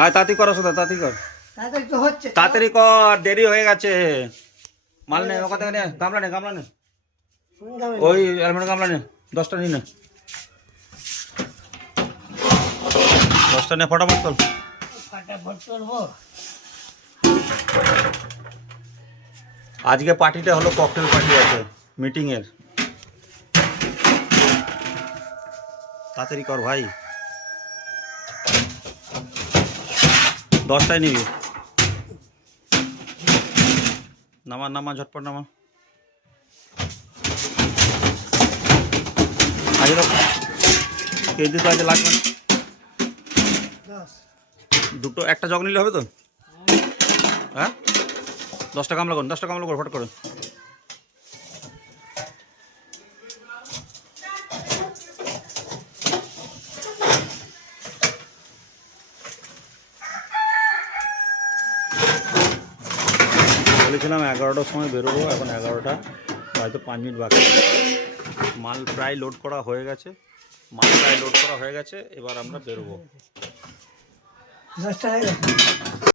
আয় তাড়াতাড়ি করো সুদা, তাড়াতাড়ি কর, তাড়াতাড়ি তো হচ্ছে। তাড়াতাড়ি কর, দেরি হয়ে গেছে। মাল নে, ওখান থেকে নে, গামলা নে, গামলা নে, ওই অ্যালুমিনিয়াম গামলা নে, 10টা নিয়ে নে, 10টা নে, ফটাফট চল। ফটাফট চলবো। আজকে পার্টিটা হলো ককটেল পার্টি আছে মিটিং এর, তাড়াতাড়ি কর ভাই, 10টায় নিবি। নামা নামা, ঝটপট নামা। আজকে তো কেজি তো আজকে লাগবে না, 10 দুটো একটা জগ নিলে হবে তো? হ্যাঁ 10টা গামলা করুন, 10টা গামলা করে ফট করে। বলেছিলাম 11টার সময় বেরোবো, এখন 11টা, হয়তো 5 মিনিট বাকি। মাল প্রায় লোড করা হয়ে গেছে, এবার আমরা বেরোবো। 10টা হয়ে গেছে।